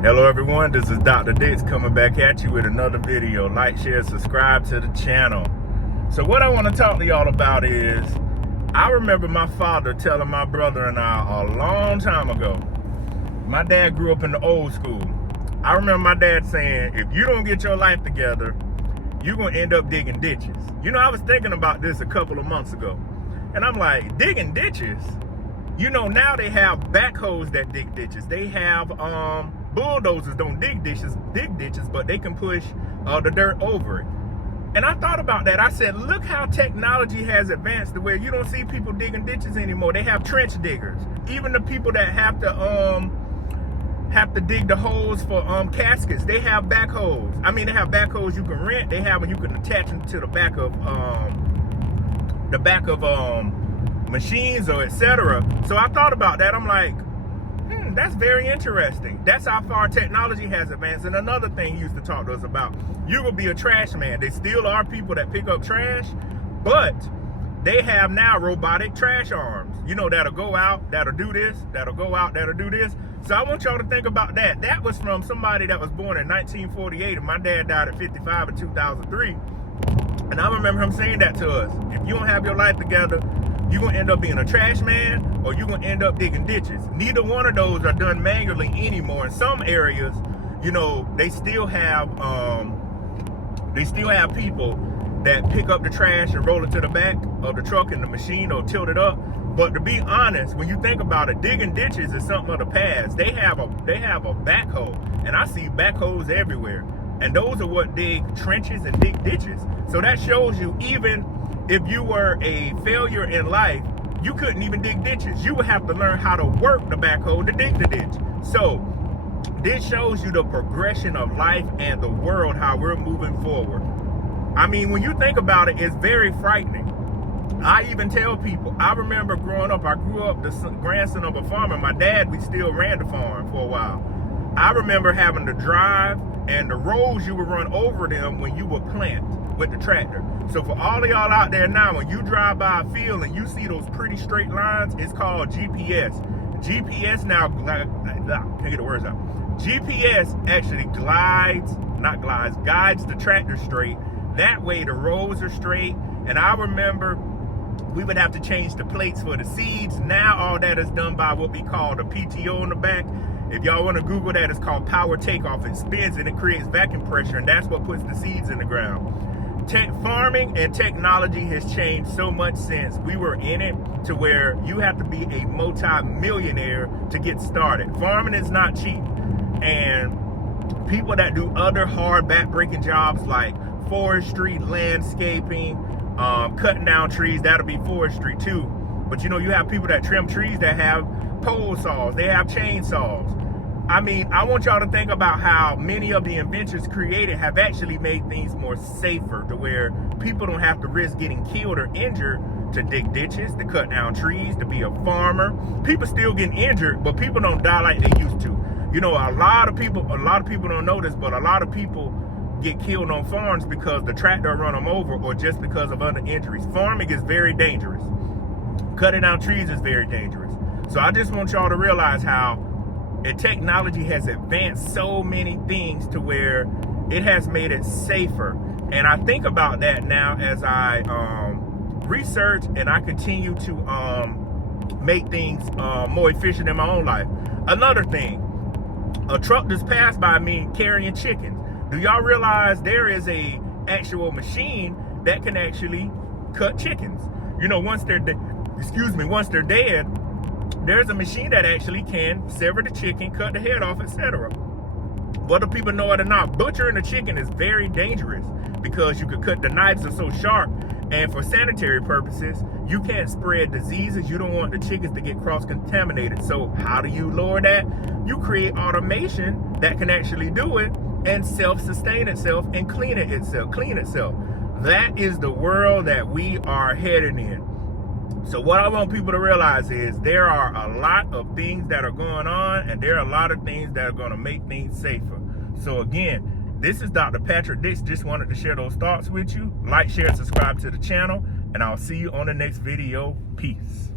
Hello everyone, this is Dr. Dix coming back at you with another video. Like, share, subscribe to the channel. So what I want to talk to y'all about is, I remember my father telling my brother and I a long time ago. My dad grew up in the old school. I remember my dad saying, if you don't get your life together, you're going to end up digging ditches. You know, I was thinking about this a couple of months ago. And I'm like, digging ditches? You know, now they have backhoes that dig ditches. They have bulldozers don't dig ditches, but they can push the dirt over it. And I thought about that. I said, look how technology has advanced to where you don't see people digging ditches anymore. They have trench diggers. Even the people that have to dig the holes for caskets, they have backhoes. I mean, they have backhoes you can rent. They have them you can attach them to the back of machines or etc. So I thought about that. I'm like, that's very interesting. That's how far technology has advanced. And another thing he used to talk to us about, you will be a trash man. There still are people that pick up trash, but they have now robotic trash arms, you know, that'll go out, that'll do this, that'll go out, that'll do this. So I want y'all to think about that. That was from somebody that was born in 1948, and my dad died at 55 in 2003. And I remember him saying that to us. If you don't have your life together, you're going to end up being a trash man, or you're going to end up digging ditches. Neither one of those are done manually anymore. In some areas, you know, they still have people that pick up the trash and roll it to the back of the truck in the machine or tilt it up. But to be honest, when you think about it, digging ditches is something of the past. They have a backhoe, and I see backhoes everywhere. And those are what dig trenches and dig ditches. So that shows you, even if you were a failure in life, you couldn't even dig ditches. You would have to learn how to work the backhoe to dig the ditch. So this shows you the progression of life and the world, how we're moving forward. I mean, when you think about it, it's very frightening. I even tell people, I remember growing up, I grew up the grandson of a farmer. My dad, we still ran the farm for a while. I remember having to drive, and the roads, you would run over them when you would plant with the tractor. So for all of y'all out there now, when you drive by a field and you see those pretty straight lines, it's called GPS. GPS now, can't get the words out. GPS actually guides the tractor straight. That way the roads are straight. And I remember we would have to change the plates for the seeds. Now all that is done by what we call the PTO in the back. If y'all want to Google that, it's called power takeoff. It spins and it creates vacuum pressure, and that's what puts the seeds in the ground. Farming and technology has changed so much since we were in it, to where you have to be a multi-millionaire to get started. Farming is not cheap, and people that do other hard back-breaking jobs like forestry, landscaping, cutting down trees, that'll be forestry too. But you know, you have people that trim trees that have pole saws, they have chainsaws. I mean, I want y'all to think about how many of the inventions created have actually made things more safer, to where people don't have to risk getting killed or injured to dig ditches, to cut down trees, to be a farmer. People still get injured, but people don't die like they used to. You know, a lot of people don't know this, but a lot of people get killed on farms because the tractor run them over, or just because of other injuries. Farming is very dangerous. Cutting down trees is very dangerous. So I just want y'all to realize how technology has advanced so many things to where it has made it safer. And I think about that now as I research and I continue to make things more efficient in my own life. Another thing, a truck just passed by me carrying chickens. Do y'all realize there is a actual machine that can actually cut chickens? You know, once they're dead, there's a machine that actually can sever the chicken, cut the head off, etc. Whether people know it or not, butchering a chicken is very dangerous, because you could cut, the knives are so sharp, and for sanitary purposes, you can't spread diseases. You don't want the chickens to get cross-contaminated. So how do you lower that? You create automation that can actually do it and self-sustain itself and clean itself. That is the world that we are heading in. So what I want people to realize is there are a lot of things that are going on, and there are a lot of things that are going to make things safer. So again, this is Dr. Patrick Dix. Just wanted to share those thoughts with you. Like, share, and subscribe to the channel, and I'll see you on the next video. Peace.